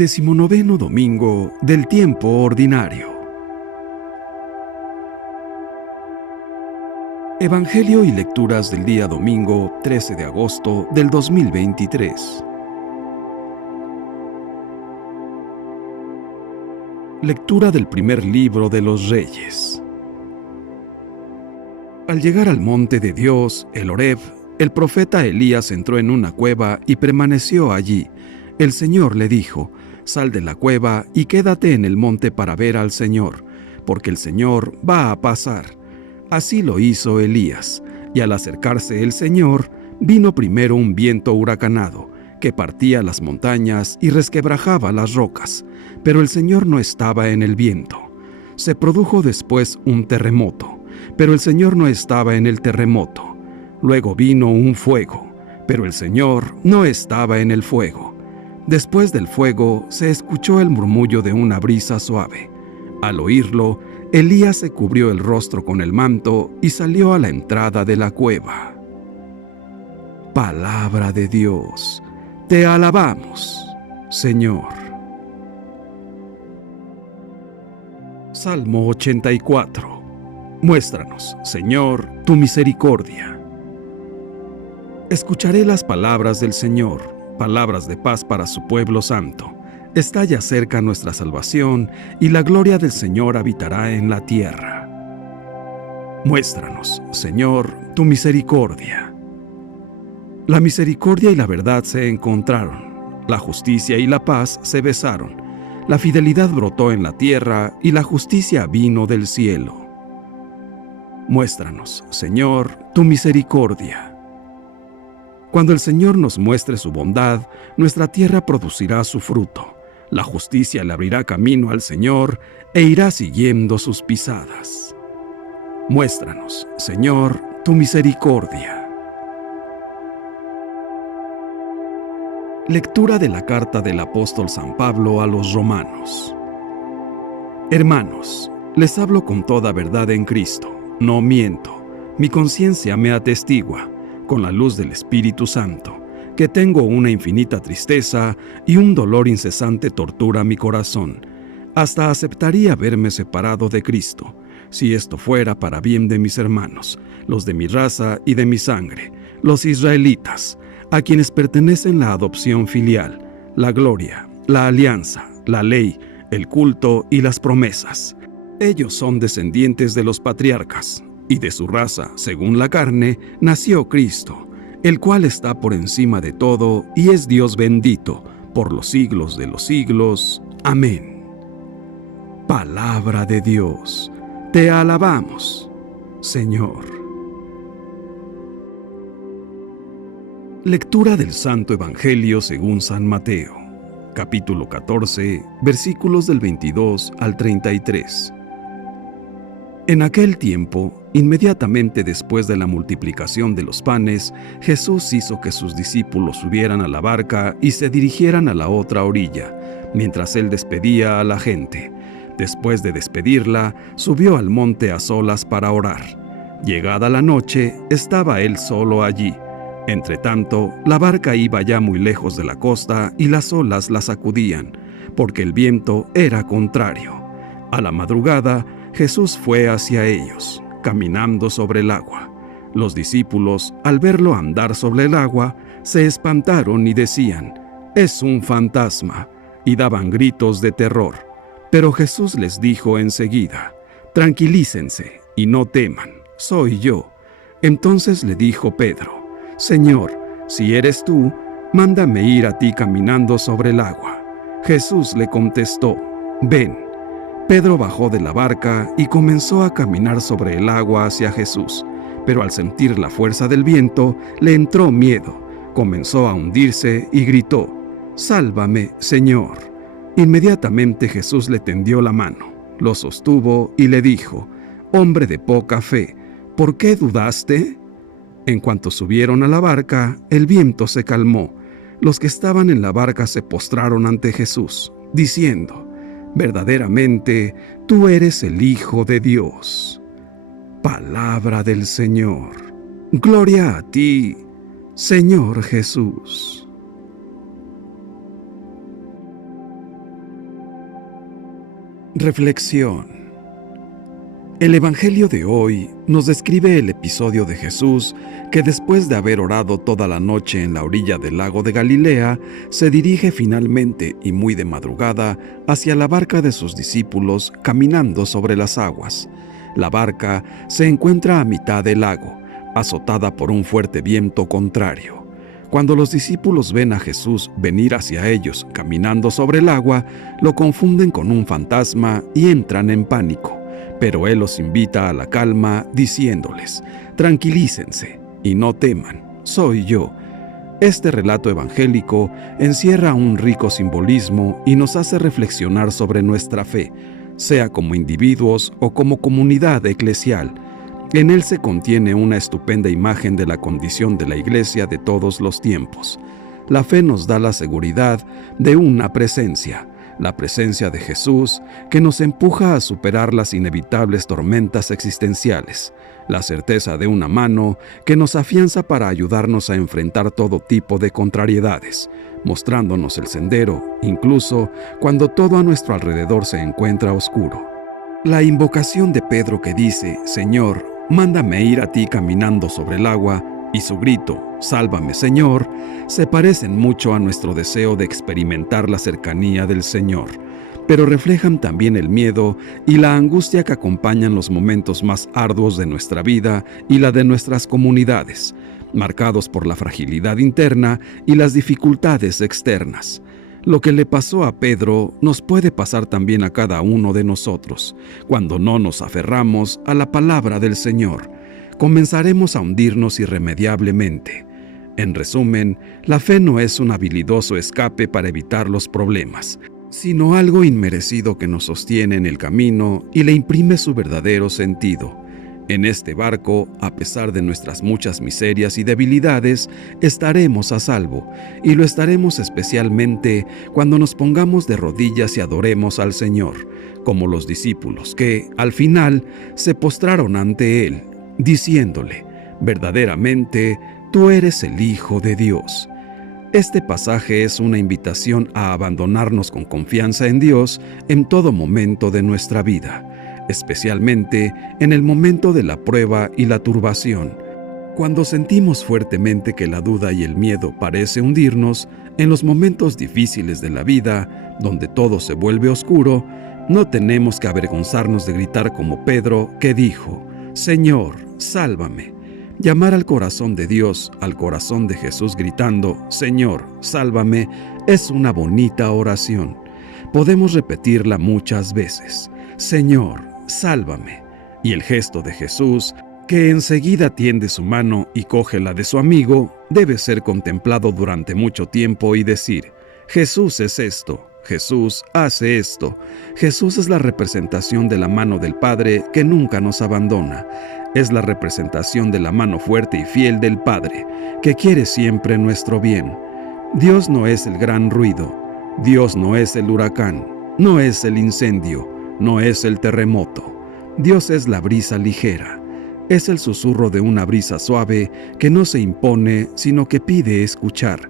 19º domingo del tiempo ordinario. Evangelio y lecturas del día domingo 13 de agosto del 2023. Lectura del primer libro de los Reyes. Al llegar al monte de Dios, el Horeb, el profeta Elías entró en una cueva y permaneció allí. El Señor le dijo: «Sal de la cueva y quédate en el monte para ver al Señor, porque el Señor va a pasar». Así lo hizo Elías, y al acercarse el Señor, vino primero un viento huracanado, que partía las montañas y resquebrajaba las rocas, pero el Señor no estaba en el viento. Se produjo después un terremoto, pero el Señor no estaba en el terremoto. Luego vino un fuego, pero el Señor no estaba en el fuego. Después del fuego se escuchó el murmullo de una brisa suave. Al oírlo, Elías se cubrió el rostro con el manto y salió a la entrada de la cueva. Palabra de Dios. Te alabamos, Señor. Salmo 84. Muéstranos, Señor, tu misericordia. Escucharé las palabras del Señor, palabras de paz para su pueblo santo. Está ya cerca nuestra salvación, y la gloria del Señor habitará en la tierra. Muéstranos, Señor, tu misericordia. La misericordia y la verdad se encontraron, la justicia y la paz se besaron, la fidelidad brotó en la tierra y la justicia vino del cielo. Muéstranos, Señor, tu misericordia. Cuando el Señor nos muestre su bondad, nuestra tierra producirá su fruto. La justicia le abrirá camino al Señor e irá siguiendo sus pisadas. Muéstranos, Señor, tu misericordia. Lectura de la carta del apóstol San Pablo a los Romanos. Hermanos, les hablo con toda verdad en Cristo, no miento. Mi conciencia me atestigua, con la luz del Espíritu Santo, que tengo una infinita tristeza y un dolor incesante tortura mi corazón. Hasta aceptaría verme separado de Cristo, si esto fuera para bien de mis hermanos, los de mi raza y de mi sangre, los israelitas, a quienes pertenecen la adopción filial, la gloria, la alianza, la ley, el culto y las promesas. Ellos son descendientes de los patriarcas, y de su raza, según la carne, nació Cristo, el cual está por encima de todo y es Dios bendito por los siglos de los siglos. Amén. Palabra de Dios. Te alabamos, Señor. Lectura del Santo Evangelio según San Mateo, capítulo 14, versículos del 22 al 33. En aquel tiempo, inmediatamente después de la multiplicación de los panes, Jesús hizo que sus discípulos subieran a la barca y se dirigieran a la otra orilla, mientras él despedía a la gente. Después de despedirla, subió al monte a solas para orar. Llegada la noche, estaba él solo allí. Entretanto, la barca iba ya muy lejos de la costa y las olas la sacudían, porque el viento era contrario. A la madrugada, Jesús fue hacia ellos, caminando sobre el agua. Los discípulos, al verlo andar sobre el agua, se espantaron y decían: «Es un fantasma», y daban gritos de terror. Pero Jesús les dijo enseguida: «Tranquilícense y no teman, soy yo». Entonces le dijo Pedro: «Señor, si eres tú, mándame ir a ti caminando sobre el agua». Jesús le contestó: «Ven». Pedro bajó de la barca y comenzó a caminar sobre el agua hacia Jesús, pero al sentir la fuerza del viento, le entró miedo, comenzó a hundirse y gritó: «Sálvame, Señor». Inmediatamente Jesús le tendió la mano, lo sostuvo y le dijo: «Hombre de poca fe, ¿por qué dudaste?». En cuanto subieron a la barca, el viento se calmó. Los que estaban en la barca se postraron ante Jesús, diciendo: «Verdaderamente, tú eres el Hijo de Dios». Palabra del Señor. Gloria a ti, Señor Jesús. Reflexión. El Evangelio de hoy nos describe el episodio de Jesús que después de haber orado toda la noche en la orilla del lago de Galilea, se dirige finalmente y muy de madrugada hacia la barca de sus discípulos caminando sobre las aguas. La barca se encuentra a mitad del lago, azotada por un fuerte viento contrario. Cuando los discípulos ven a Jesús venir hacia ellos caminando sobre el agua, lo confunden con un fantasma y entran en pánico. Pero Él los invita a la calma diciéndoles: tranquilícense y no teman, soy yo. Este relato evangélico encierra un rico simbolismo y nos hace reflexionar sobre nuestra fe, sea como individuos o como comunidad eclesial. En él se contiene una estupenda imagen de la condición de la Iglesia de todos los tiempos. La fe nos da la seguridad de una presencia, la presencia de Jesús, que nos empuja a superar las inevitables tormentas existenciales, la certeza de una mano que nos afianza para ayudarnos a enfrentar todo tipo de contrariedades, mostrándonos el sendero, incluso cuando todo a nuestro alrededor se encuentra oscuro. La invocación de Pedro que dice: Señor, mándame ir a ti caminando sobre el agua, y su grito, sálvame Señor, se parecen mucho a nuestro deseo de experimentar la cercanía del Señor, pero reflejan también el miedo y la angustia que acompañan los momentos más arduos de nuestra vida y la de nuestras comunidades, marcados por la fragilidad interna y las dificultades externas. Lo que le pasó a Pedro nos puede pasar también a cada uno de nosotros, cuando no nos aferramos a la palabra del Señor. Comenzaremos a hundirnos irremediablemente. En resumen, la fe no es un habilidoso escape para evitar los problemas, sino algo inmerecido que nos sostiene en el camino y le imprime su verdadero sentido. En este barco, a pesar de nuestras muchas miserias y debilidades, estaremos a salvo, y lo estaremos especialmente cuando nos pongamos de rodillas y adoremos al Señor, como los discípulos que, al final, se postraron ante Él, diciéndole: verdaderamente, tú eres el Hijo de Dios. Este pasaje es una invitación a abandonarnos con confianza en Dios en todo momento de nuestra vida, especialmente en el momento de la prueba y la turbación. Cuando sentimos fuertemente que la duda y el miedo parece hundirnos, en los momentos difíciles de la vida, donde todo se vuelve oscuro, no tenemos que avergonzarnos de gritar como Pedro, que dijo: Señor, sálvame. Llamar al corazón de Dios, al corazón de Jesús gritando: Señor, sálvame, es una bonita oración. Podemos repetirla muchas veces: Señor, sálvame. Y el gesto de Jesús, que enseguida tiende su mano y coge la de su amigo, debe ser contemplado durante mucho tiempo y decir: Jesús es esto, Jesús hace esto. Jesús es la representación de la mano del Padre que nunca nos abandona. Es la representación de la mano fuerte y fiel del Padre, que quiere siempre nuestro bien. Dios no es el gran ruido, Dios no es el huracán, no es el incendio, no es el terremoto. Dios es la brisa ligera, es el susurro de una brisa suave que no se impone, sino que pide escuchar.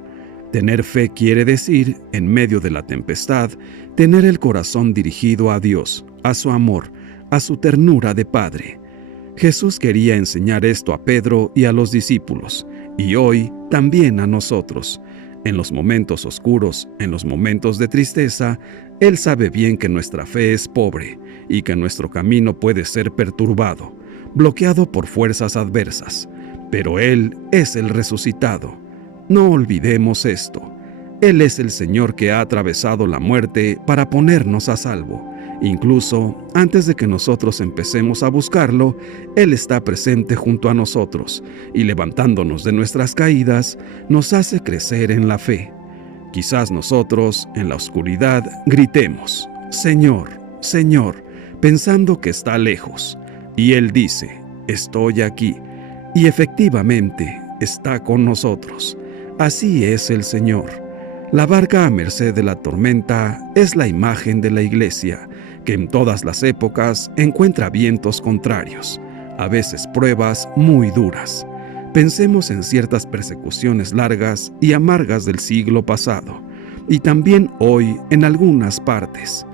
Tener fe quiere decir, en medio de la tempestad, tener el corazón dirigido a Dios, a su amor, a su ternura de Padre. Jesús quería enseñar esto a Pedro y a los discípulos, y hoy también a nosotros. En los momentos oscuros, en los momentos de tristeza, Él sabe bien que nuestra fe es pobre y que nuestro camino puede ser perturbado, bloqueado por fuerzas adversas. Pero Él es el resucitado. No olvidemos esto. Él es el Señor que ha atravesado la muerte para ponernos a salvo. Incluso antes de que nosotros empecemos a buscarlo, Él está presente junto a nosotros y levantándonos de nuestras caídas, nos hace crecer en la fe. Quizás nosotros, en la oscuridad, gritemos: Señor, Señor, pensando que está lejos. Y Él dice: estoy aquí. Y efectivamente, está con nosotros. Así es el Señor. La barca a merced de la tormenta es la imagen de la Iglesia, que en todas las épocas encuentra vientos contrarios, a veces pruebas muy duras. Pensemos en ciertas persecuciones largas y amargas del siglo pasado, y también hoy en algunas partes.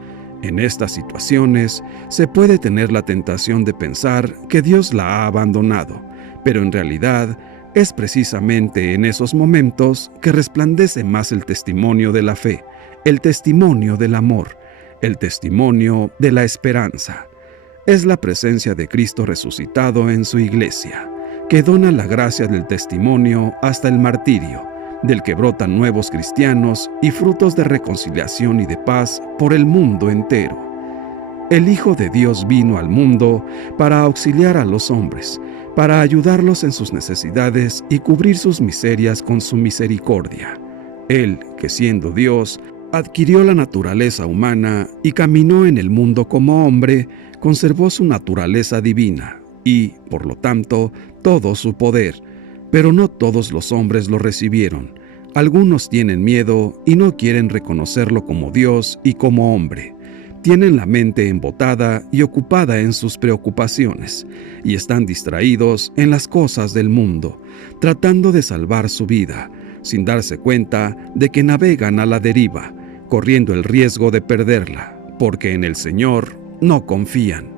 En estas situaciones se puede tener la tentación de pensar que Dios la ha abandonado, pero en realidad es precisamente en esos momentos que resplandece más el testimonio de la fe, el testimonio del amor, el testimonio de la esperanza. Es la presencia de Cristo resucitado en su iglesia, que dona la gracia del testimonio hasta el martirio, del que brotan nuevos cristianos y frutos de reconciliación y de paz por el mundo entero. El Hijo de Dios vino al mundo para auxiliar a los hombres, para ayudarlos en sus necesidades y cubrir sus miserias con su misericordia. Él, que siendo Dios, adquirió la naturaleza humana y caminó en el mundo como hombre, conservó su naturaleza divina y, por lo tanto, todo su poder. Pero no todos los hombres lo recibieron. Algunos tienen miedo y no quieren reconocerlo como Dios y como hombre. Tienen la mente embotada y ocupada en sus preocupaciones, y están distraídos en las cosas del mundo, tratando de salvar su vida, sin darse cuenta de que navegan a la deriva, corriendo el riesgo de perderla, porque en el Señor no confían.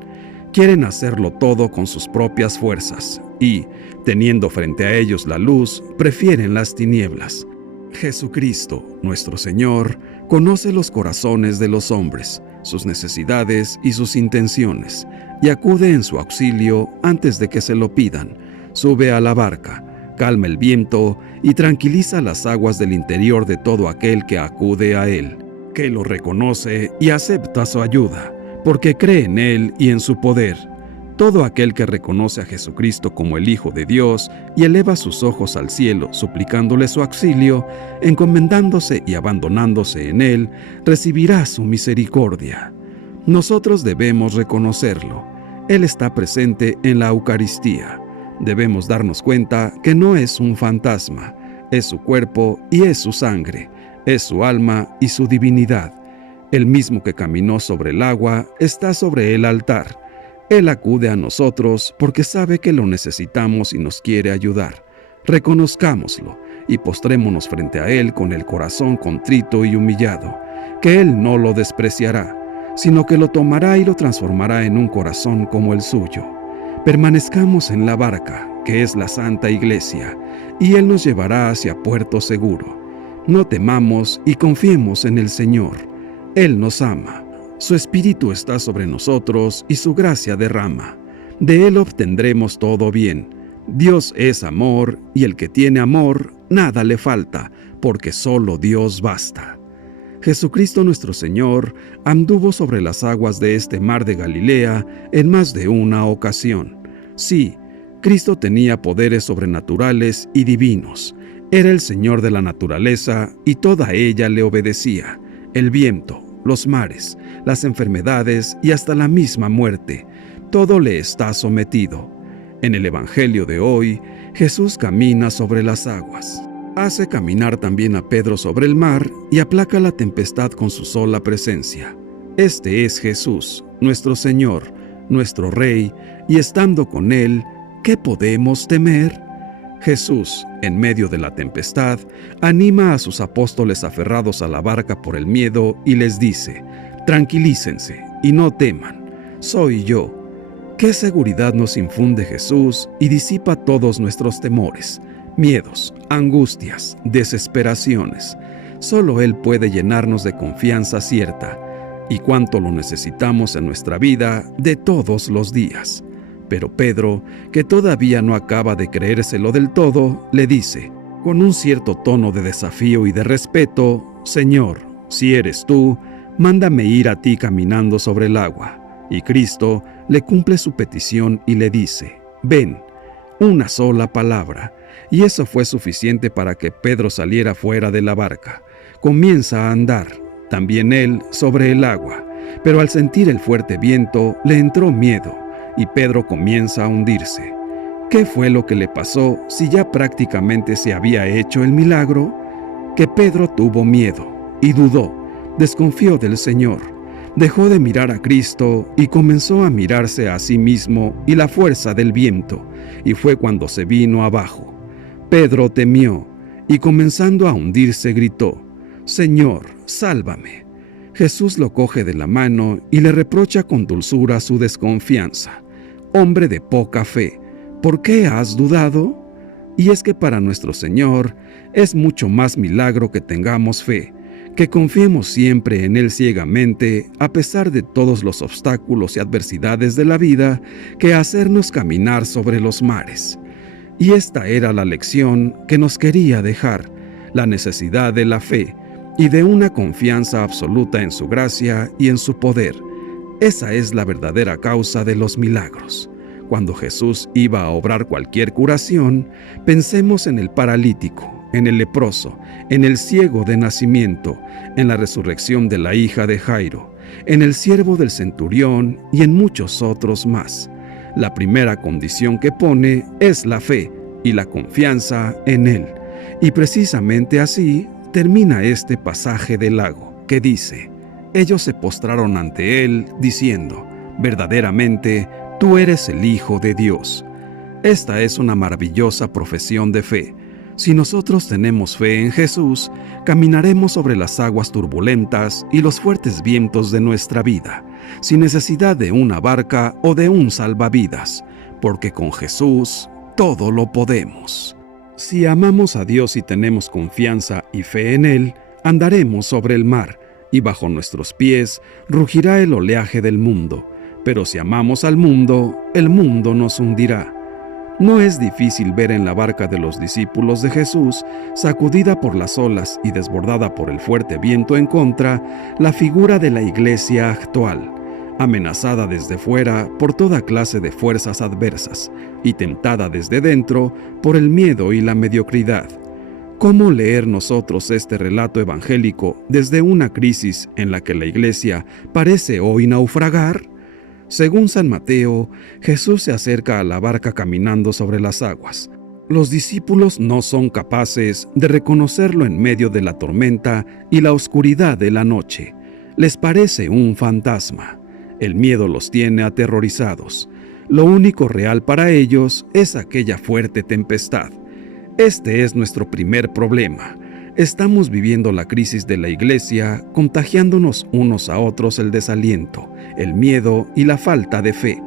Quieren hacerlo todo con sus propias fuerzas y, teniendo frente a ellos la luz, prefieren las tinieblas. Jesucristo, nuestro Señor, conoce los corazones de los hombres, sus necesidades y sus intenciones, y acude en su auxilio antes de que se lo pidan. Sube a la barca, calma el viento y tranquiliza las aguas del interior de todo aquel que acude a Él, que lo reconoce y acepta su ayuda, porque cree en Él y en su poder. Todo aquel que reconoce a Jesucristo como el Hijo de Dios y eleva sus ojos al cielo suplicándole su auxilio, encomendándose y abandonándose en Él, recibirá su misericordia. Nosotros debemos reconocerlo. Él está presente en la Eucaristía. Debemos darnos cuenta que no es un fantasma, es su cuerpo y es su sangre, es su alma y su divinidad. El mismo que caminó sobre el agua está sobre el altar. Él acude a nosotros porque sabe que lo necesitamos y nos quiere ayudar. Reconozcámoslo y postrémonos frente a Él con el corazón contrito y humillado, que Él no lo despreciará, sino que lo tomará y lo transformará en un corazón como el suyo. Permanezcamos en la barca, que es la Santa Iglesia, y Él nos llevará hacia puerto seguro. No temamos y confiemos en el Señor. Él nos ama. Su Espíritu está sobre nosotros y su gracia derrama. De Él obtendremos todo bien. Dios es amor y el que tiene amor, nada le falta, porque solo Dios basta. Jesucristo nuestro Señor anduvo sobre las aguas de este mar de Galilea en más de una ocasión. Sí, Cristo tenía poderes sobrenaturales y divinos. Era el Señor de la naturaleza y toda ella le obedecía. El viento, los mares, las enfermedades y hasta la misma muerte, todo le está sometido. En el Evangelio de hoy, Jesús camina sobre las aguas. Hace caminar también a Pedro sobre el mar y aplaca la tempestad con su sola presencia. Este es Jesús, nuestro Señor, nuestro Rey, y estando con Él, ¿qué podemos temer? Jesús, en medio de la tempestad, anima a sus apóstoles aferrados a la barca por el miedo y les dice: tranquilícense y no teman, soy yo. ¿Qué seguridad nos infunde Jesús y disipa todos nuestros temores, miedos, angustias, desesperaciones? Solo Él puede llenarnos de confianza cierta, y cuánto lo necesitamos en nuestra vida de todos los días. Pero Pedro, que todavía no acaba de creérselo del todo, le dice, con un cierto tono de desafío y de respeto: Señor, si eres tú, mándame ir a ti caminando sobre el agua. Y Cristo le cumple su petición y le dice: ven. Una sola palabra, y eso fue suficiente para que Pedro saliera fuera de la barca. Comienza a andar, también él, sobre el agua, pero al sentir el fuerte viento le entró miedo, y Pedro comienza a hundirse. ¿Qué fue lo que le pasó si ya prácticamente se había hecho el milagro? Que Pedro tuvo miedo y dudó, desconfió del Señor, dejó de mirar a Cristo y comenzó a mirarse a sí mismo y la fuerza del viento, y fue cuando se vino abajo. Pedro temió y comenzando a hundirse gritó: Señor, sálvame. Jesús lo coge de la mano y le reprocha con dulzura su desconfianza. Hombre de poca fe, ¿por qué has dudado? Y es que para nuestro Señor es mucho más milagro que tengamos fe, que confiemos siempre en Él ciegamente, a pesar de todos los obstáculos y adversidades de la vida, que hacernos caminar sobre los mares. Y esta era la lección que nos quería dejar, la necesidad de la fe y de una confianza absoluta en su gracia y en su poder. Esa es la verdadera causa de los milagros. Cuando Jesús iba a obrar cualquier curación, pensemos en el paralítico, en el leproso, en el ciego de nacimiento, en la resurrección de la hija de Jairo, en el siervo del centurión y en muchos otros más. La primera condición que pone es la fe y la confianza en Él. Y precisamente así termina este pasaje del lago, que dice: ellos se postraron ante Él, diciendo: verdaderamente, tú eres el Hijo de Dios. Esta es una maravillosa profesión de fe. Si nosotros tenemos fe en Jesús, caminaremos sobre las aguas turbulentas y los fuertes vientos de nuestra vida, sin necesidad de una barca o de un salvavidas, porque con Jesús todo lo podemos. Si amamos a Dios y tenemos confianza y fe en Él, andaremos sobre el mar, y bajo nuestros pies rugirá el oleaje del mundo. Pero si amamos al mundo, el mundo nos hundirá. No es difícil ver en la barca de los discípulos de Jesús, sacudida por las olas y desbordada por el fuerte viento en contra, la figura de la iglesia actual, amenazada desde fuera por toda clase de fuerzas adversas y tentada desde dentro por el miedo y la mediocridad. ¿Cómo leer nosotros este relato evangélico desde una crisis en la que la iglesia parece hoy naufragar? Según San Mateo, Jesús se acerca a la barca caminando sobre las aguas. Los discípulos no son capaces de reconocerlo en medio de la tormenta y la oscuridad de la noche. Les parece un fantasma. El miedo los tiene aterrorizados. Lo único real para ellos es aquella fuerte tempestad. Este es nuestro primer problema. Estamos viviendo la crisis de la iglesia, contagiándonos unos a otros el desaliento, el miedo y la falta de fe.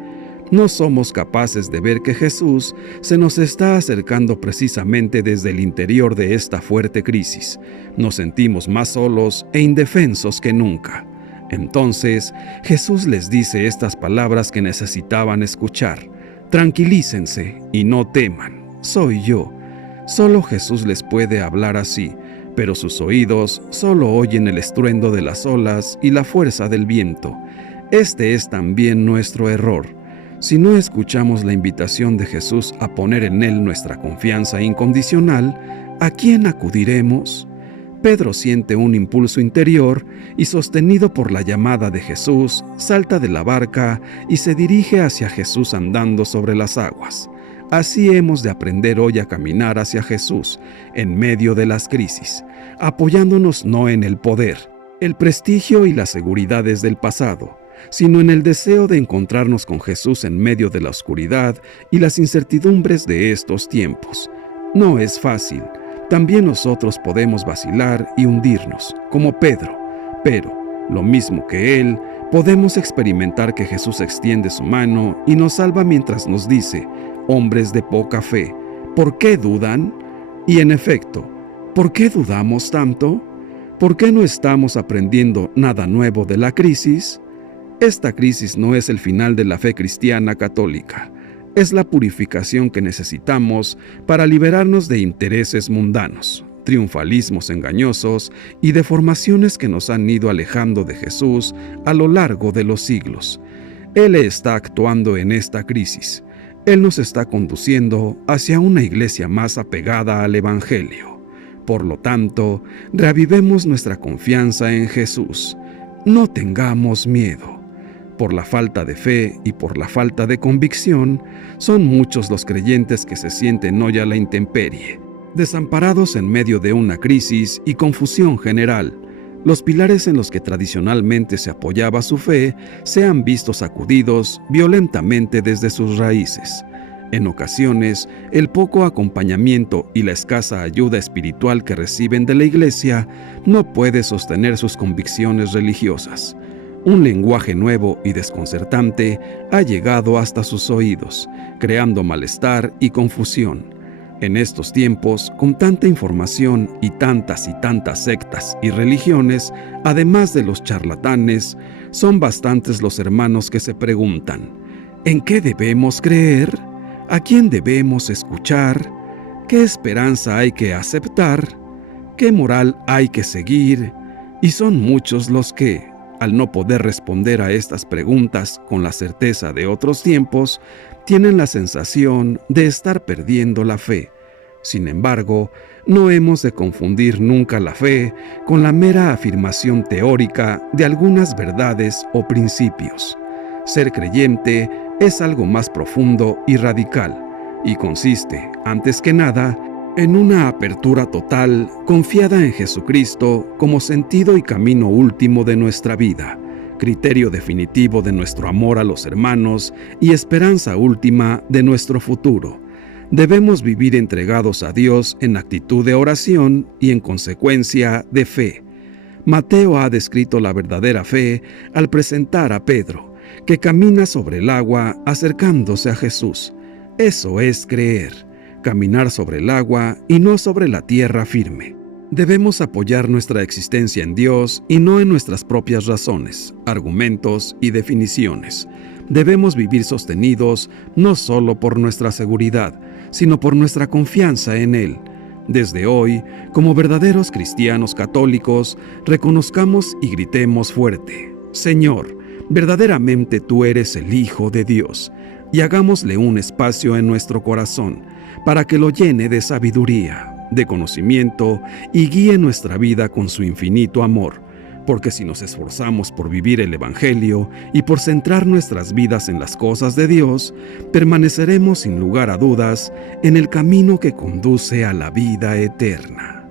No somos capaces de ver que Jesús se nos está acercando precisamente desde el interior de esta fuerte crisis. Nos sentimos más solos e indefensos que nunca. Entonces, Jesús les dice estas palabras que necesitaban escuchar: tranquilícense y no teman, soy yo. Solo Jesús les puede hablar así, pero sus oídos solo oyen el estruendo de las olas y la fuerza del viento. Este es también nuestro error. Si no escuchamos la invitación de Jesús a poner en Él nuestra confianza incondicional, ¿a quién acudiremos? Pedro siente un impulso interior y, sostenido por la llamada de Jesús, salta de la barca y se dirige hacia Jesús andando sobre las aguas. Así hemos de aprender hoy a caminar hacia Jesús en medio de las crisis, apoyándonos no en el poder, el prestigio y las seguridades del pasado, sino en el deseo de encontrarnos con Jesús en medio de la oscuridad y las incertidumbres de estos tiempos. No es fácil. También nosotros podemos vacilar y hundirnos, como Pedro, pero, lo mismo que él, podemos experimentar que Jesús extiende su mano y nos salva mientras nos dice: hombres de poca fe, ¿por qué dudan? Y en efecto, ¿por qué dudamos tanto? ¿Por qué no estamos aprendiendo nada nuevo de la crisis? Esta crisis no es el final de la fe cristiana católica. Es la purificación que necesitamos para liberarnos de intereses mundanos, triunfalismos engañosos y deformaciones que nos han ido alejando de Jesús a lo largo de los siglos. Él está actuando en esta crisis. Él nos está conduciendo hacia una iglesia más apegada al Evangelio. Por lo tanto, reavivemos nuestra confianza en Jesús. No tengamos miedo. Por la falta de fe y por la falta de convicción, son muchos los creyentes que se sienten hoy a la intemperie, desamparados en medio de una crisis y confusión general. Los pilares en los que tradicionalmente se apoyaba su fe se han visto sacudidos violentamente desde sus raíces. En ocasiones, el poco acompañamiento y la escasa ayuda espiritual que reciben de la Iglesia no puede sostener sus convicciones religiosas. Un lenguaje nuevo y desconcertante ha llegado hasta sus oídos, creando malestar y confusión. En estos tiempos, con tanta información y tantas sectas y religiones, además de los charlatanes, son bastantes los hermanos que se preguntan: ¿en qué debemos creer? ¿A quién debemos escuchar? ¿Qué esperanza hay que aceptar? ¿Qué moral hay que seguir? Y son muchos los que, al no poder responder a estas preguntas con la certeza de otros tiempos, tienen la sensación de estar perdiendo la fe. Sin embargo, no hemos de confundir nunca la fe con la mera afirmación teórica de algunas verdades o principios. Ser creyente es algo más profundo y radical, y consiste, antes que nada, en una apertura total confiada en Jesucristo como sentido y camino último de nuestra vida, criterio definitivo de nuestro amor a los hermanos y esperanza última de nuestro futuro. Debemos vivir entregados a Dios en actitud de oración y en consecuencia de fe. Mateo ha descrito la verdadera fe al presentar a Pedro, que camina sobre el agua acercándose a Jesús. Eso es creer, caminar sobre el agua y no sobre la tierra firme. Debemos apoyar nuestra existencia en Dios y no en nuestras propias razones, argumentos y definiciones. Debemos vivir sostenidos no solo por nuestra seguridad, sino por nuestra confianza en Él. Desde hoy, como verdaderos cristianos católicos, reconozcamos y gritemos fuerte: Señor, verdaderamente tú eres el Hijo de Dios, y hagámosle un espacio en nuestro corazón para que lo llene de sabiduría, de conocimiento y guíe nuestra vida con su infinito amor. Porque si nos esforzamos por vivir el Evangelio y por centrar nuestras vidas en las cosas de Dios, permaneceremos sin lugar a dudas en el camino que conduce a la vida eterna.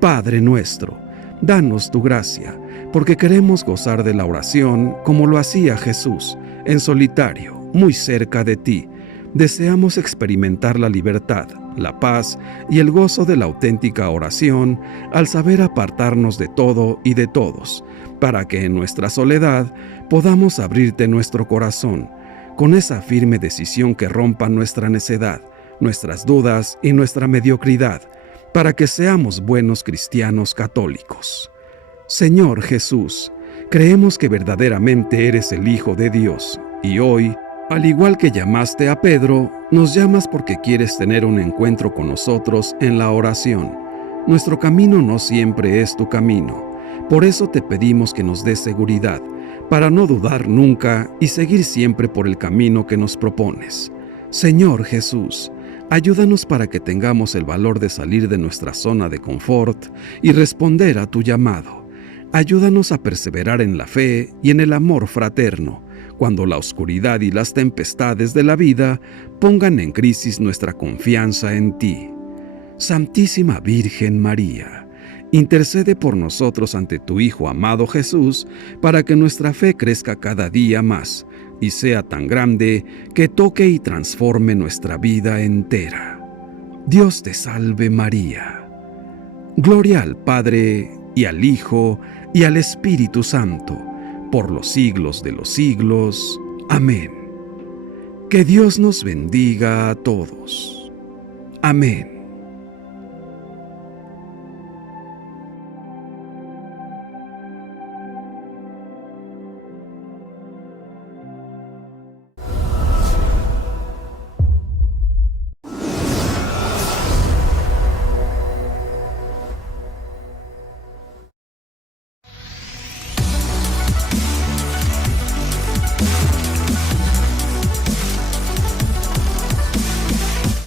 Padre nuestro, danos tu gracia, porque queremos gozar de la oración como lo hacía Jesús, en solitario, muy cerca de ti. Deseamos experimentar la libertad, la paz y el gozo de la auténtica oración al saber apartarnos de todo y de todos, para que en nuestra soledad podamos abrirte nuestro corazón, con esa firme decisión que rompa nuestra necedad, nuestras dudas y nuestra mediocridad, para que seamos buenos cristianos católicos. Señor Jesús, creemos que verdaderamente eres el Hijo de Dios, y hoy, al igual que llamaste a Pedro, nos llamas porque quieres tener un encuentro con nosotros en la oración. Nuestro camino no siempre es tu camino. Por eso te pedimos que nos des seguridad, para no dudar nunca y seguir siempre por el camino que nos propones. Señor Jesús, ayúdanos para que tengamos el valor de salir de nuestra zona de confort y responder a tu llamado. Ayúdanos a perseverar en la fe y en el amor fraterno, cuando la oscuridad y las tempestades de la vida pongan en crisis nuestra confianza en ti. Santísima Virgen María, intercede por nosotros ante tu Hijo amado Jesús, para que nuestra fe crezca cada día más y sea tan grande que toque y transforme nuestra vida entera. Dios te salve María. Gloria al Padre, y al Hijo, y al Espíritu Santo, por los siglos de los siglos. Amén. Que Dios nos bendiga a todos. Amén.